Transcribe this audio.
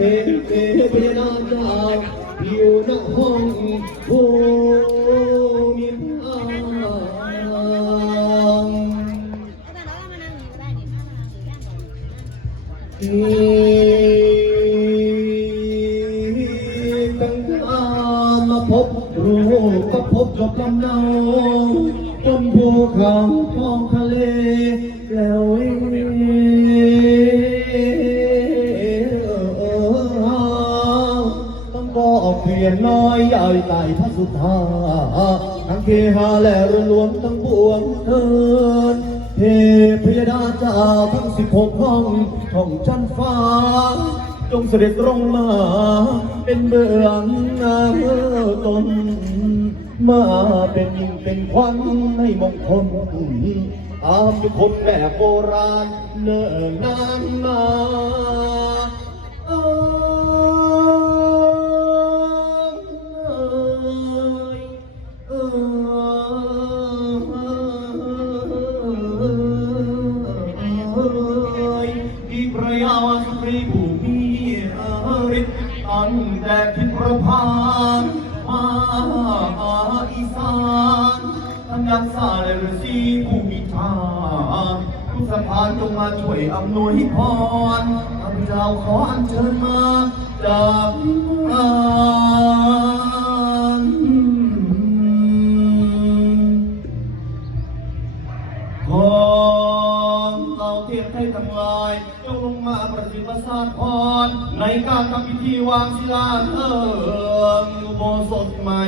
เทพยนาจาอยู่ณห้องภูมิภาคตั้งแต่มาพบรู้ก็พบจบลำเนาบนภูเขาท้องทะเล เพียงน้อยใหญ่ไต่พระสุธาทั้งเคหาและรวมรวมทั้งปวงเทินเทพยดาจ้าทั้งสิบหกห้องช่องชั้นฟ้า จงเสด็จลงมา เป็นเบื้องหน้าตนมาเป็นยิ่งเป็นควันให้มงคลตามยุคนแบบโบราณเนิ่นนานมา อีพระยาสุรีผู้มีฤทธิ์ตั้งแต่ทิศประพานมาอีสานท่านยักษ์ซาและฤาษีผู้มีชาทุกสะพานจงมาช่วยอำนวยพรข้าพเจ้าขออัญเชิญมาจากอ่าน เราเทียบให้ทั้งหลายจงลงมาประสิทธิ์ประสาทพร ในการทำพิธีวางศิลาเอิงอุโบสถใหม่